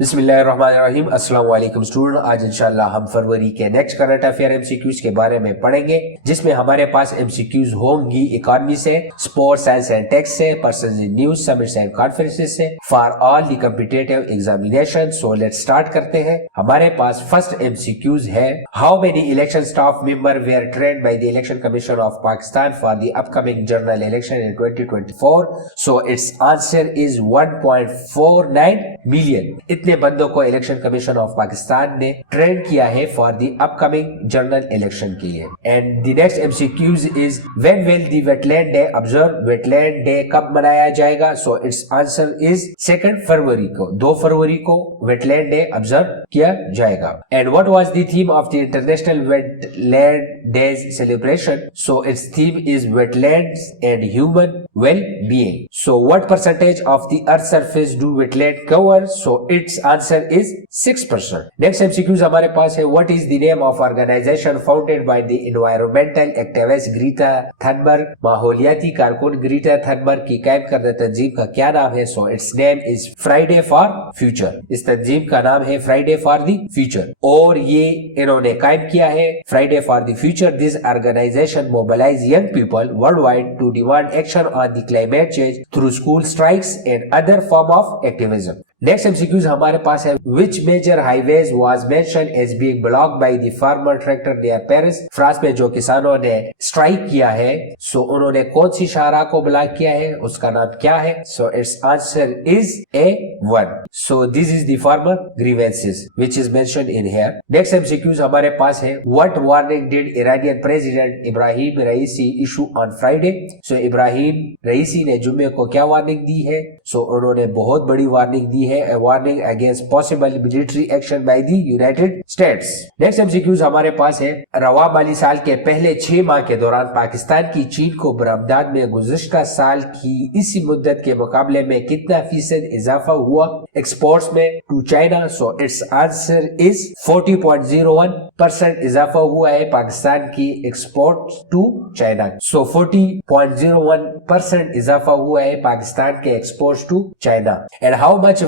बिस्मिल्लाहिर्रहमानिर्रहीम। अस्सलाम वालेकुम स्टूडेंट। आज इंशाल्लाह हम फरवरी के नेक्स्ट करंट अफेयर एमसीक्यूज के बारे में पढ़ेंगे, जिसमें हमारे पास एमसीक्यूज होंगी इकोनॉमी से, स्पोर्ट्स, साइंस एंड टेक से, personal news, summits and conferences से, for all the competitive examination. So let's start करते हैं। हमारे पास फर्स्ट एमसीक्यूज है, how many election staff member were trained by the election commission of Pakistan for the upcoming general election in 2024। So its answer is 1.49 million. इतने बंदों को election commission of Pakistan ने train किया है for the upcoming general election के लिए। And the next MCQs is when will the wetland day observe. Wetland day कब मनाया जाएगा? सो इट्स आंसर इज 2 फरवरी को, 2 फरवरी को वेटलैंड डे ऑब्जर्व किया जाएगा। And what was the theme of the international wetland days celebration? So it's theme is wetlands and human well being. So what percentage of the earth surface do wetland cover? So it's answer is 6%. Next MCQs हमारे पास है, what is the name of organization founded by the environmental activist Greta Thunberg? माहौलियाती कारकुन Greta Thunberg की कायम करदा तंजीम का क्या नाम है? So its name is Friday for Future. इस तंजीम का नाम है Friday for the Future और ये इन्होंने कायम किया है Friday for the Future. This organization mobilize young people worldwide to demand action on the climate change through school strikes and other form of activism. Next MCQs हमारे पास है, which major highways was mention as being blocked by the farmer tractor near Paris? France में जो किसानों ने strike किया है, सो उन्होंने कौन सी शाहरा को ब्लॉक किया है, उसका नाम क्या है? So its answer is A1. So this is the farmer grievances which is mentioned in here. Next MCQs हमारे पास है, what warning did Iranian president Ebrahim Raisi issue on Friday? So Ebrahim Raisi ने जुम्मे को क्या warning दी है? सो उन्होंने बहुत बड़ी वार्निंग दी है, a warning against possible military action by the United States. Next MCQs हमारे पास है, रवा माली साल के पहले 6 माह के दौरान पाकिस्तान की चीन को बरामदात में गुज़िश्ता साल की इसी मुद्दत के मुकाबले में कितना फीसद इजाफा हुआ एक्सपोर्ट्स में to China? So its answer is 40.01% इजाफा हुआ है पाकिस्तान की एक्सपोर्ट टू चाइना। सो 40.01% इजाफा हुआ है पाकिस्तान के export to China. And how much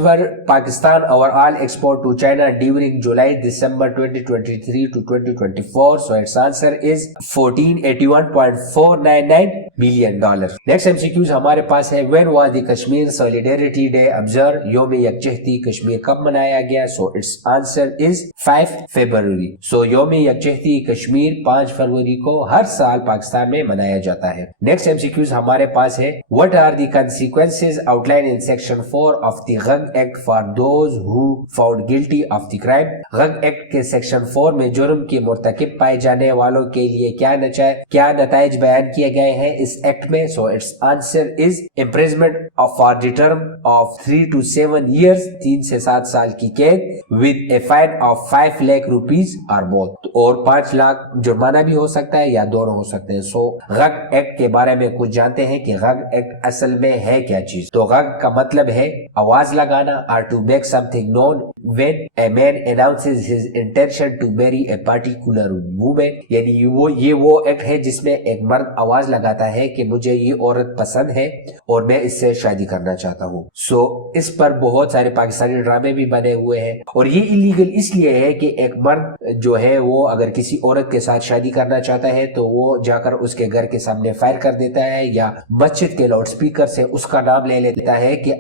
Pakistan overall export to China during July-December 2023 to 2024. So its answer is $1481.499 million. Next MCQs हमारे पास है, when was the Kashmir Solidarity Day observed? योम यकजहती कश्मीर कब मनाया गया? So its answer is 5 February. So योम यकजहती कश्मीर 5 फरवरी को हर साल पाकिस्तान में मनाया जाता है। Next MCQs हमारे पास है, what are the consequences outlined in section 4 of the gag act for those who found guilty of the crime? Gag act के सेक्शन 4 में जुर्म के मुर्तकिब पाए जाने वालों के लिए क्या नताइज बयान किए गए हैं इस एक्ट में? So its answer is imprisonment for the term of 3 to 7 years, 3 से 7 साल की कैद with a fine of 5 lakh rupees और बोथ, और 5 लाख जुर्माना भी हो सकता है या दोनों हो सकते हैं। सो गग एक्ट के बारे में कुछ जानते हैं कि गग एक्ट असल में है क्या चीज। तो गग का मतलब है आवाज लगाना, or to make something known when a man announces his intention to marry a particular woman। यानी ये वो एक्ट है जिसमें एक मर्द आवाज लगाता है कि मुझे ये औरत पसंद है और मैं इससे शादी करना चाहता हूँ। सो इस पर बहुत सारे पाकिस्तानी ड्रामे भी बने हुए हैं और ये इलीगल इसलिए है कि एक मर्द जो है वो अगर किसी औरत के साथ शादी करना चाहता है तो वो जाकर उसके घर के सामने फायर कर देता है या मस्जिद के लाउड स्पीकर से उसका नाम ले लेता है कि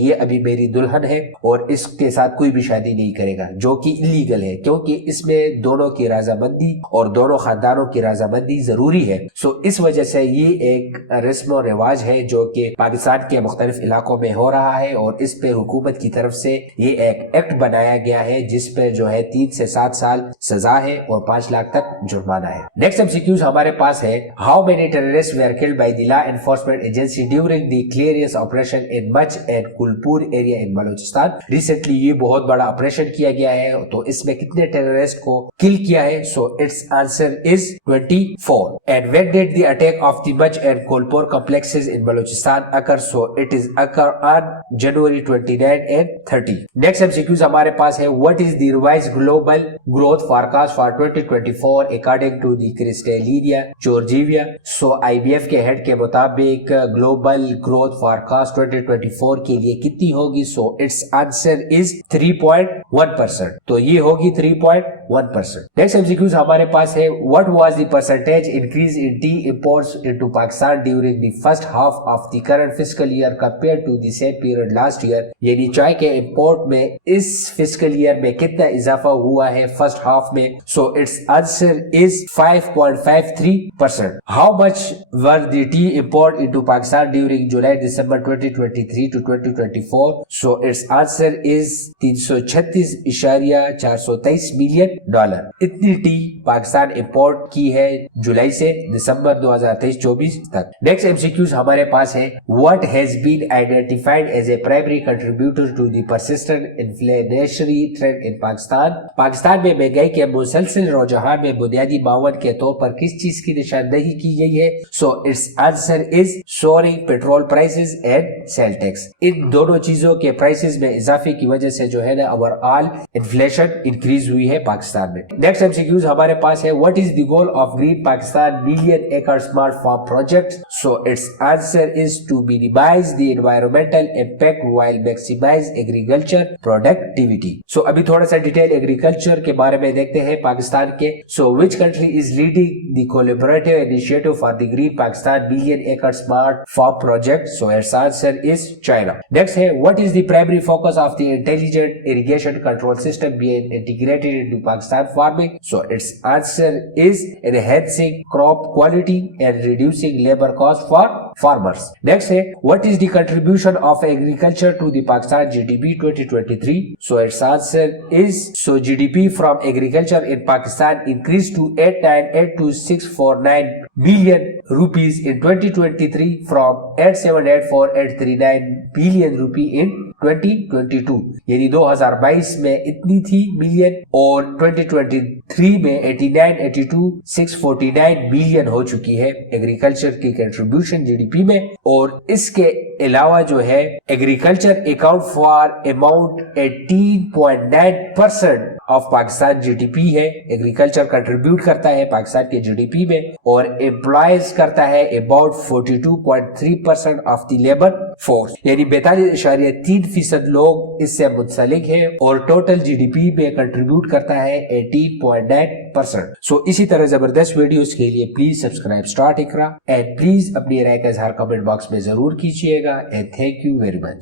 ये अभी मेरी दुल्हन है और इसके साथ कोई भी शादी नहीं करेगा, जो कि इलीगल है क्योंकि इसमें दोनों की रजामंदी और दोनों खानदानों की रजामंदी जरूरी है। सो इस वजह से ये एक रस्म और रिवाज है जो कि पाकिस्तान के मुख्तलिफ इलाकों में हो रहा है और इस पे हुकूमत की तरफ से ये एक एक्ट बनाया गया है जिस पे जो है 3 से 7 साल सजा है और 5 लाख तक जुर्माना है। नेक्स्ट एमसीक्यूज हमारे पास है, how many terrorist were killed by the law enforcement agency during the clearance operation in Mach and Kolpur area in Balochistan? Recently ये बहुत बड़ा ऑपरेशन किया गया है, तो इसमें कितने टेररिस्ट को किल किया है? So its answer is 24. And when did the attack of the Mach and Kolpur complexes in Balochistan occur? So it is occur on January 29 and 30. Next MCQs हमारे पास है, what is the revised global growth forecast for 2024 according to the Kristalina Georgieva? सो IBF के head के मुताबिक global growth forecast 2024 के लिए कितनी होगी? सो इट्स आंसर इज 3 3.1%। तो ये होगी 3.1%। नेक्स्ट एमसीक्यूज हमारे पास है, what was the percentage increase in tea imports into Pakistan during the first half of the current fiscal year compare to the same period last year. यानी चाय के इंपोर्ट में इस फिस्कल ईयर में कितना इजाफा हुआ है फर्स्ट हाफ में। So its answer is 5.53%। How much were the tea import into Pakistan during July December 2023 to 2024। So its answer is 336.423 million dollar. इतनी टी पाकिस्तान इंपोर्ट की है जुलाई से दिसंबर 2023-24 तक। नेक्स्ट एमसीक्यूज हमारे पास है, what has been identified as a primary contributor to the persistent inflationary trend in Pakistan. Pakistan में महंगाई के मुसलसल रुझान में बुनियादी मावन के तौर पर किस चीज की निशानदेही की गई है। So its answer is soaring petrol prices and sale tax. इन दोनों चीजों के प्राइसेस में इजाफे की वजह से जो है ना ओवरऑल इन्फ्लेशन इंक्रीज हुई है पाकिस्तान में। नेक्स्ट एमसीक्यूज हमारे पास है, what is the goal of green Pakistan million acre smart farm project. So its answer is to minimise the environmental impact while maximise agriculture productivity. So अभी थोड़ा सा डिटेल एग्रीकल्चर के बारे में देखते हैं पाकिस्तान के। So which country is leading the collaborative initiative for the green Pakistan million acre smart farm project. So its answer is China. Next है, what is the primary focus of the intelligent irrigation control system being integrated into Pakistan farming. So its answer is enhancing crop quality and reducing labor cost for farmers. Next है, what is the contribution of agriculture to the Pakistan GDP 2023? So its answer is, so GDP from agriculture in Pakistan increased to 8982649 million rupees in 2023 from 8784839 billion rupee in 2022। यानी 2022 में इतनी थी million और 2023 में 8982649 billion हो चुकी है agriculture की कंट्रीब्यूशन जीडीपी में। और इसके अलावा जो है agriculture account for amount 18.9% of Pakistan GDP है। एग्रीकल्चर कंट्रीब्यूट करता है पाकिस्तान के जीडीपी में और एम्प्लॉयज करता है about 42.3% of the labour force. यानी 42.3% लोग इससे मुंसलिक है और टोटल जीडीपी में कंट्रीब्यूट करता है 18.9%। सो इसी तरह जबरदस्त वीडियोस के लिए please subscribe start Iqra and please अपनी राय का इजहार कमेंट बॉक्स में जरूर कीजिएगा and thank you very much.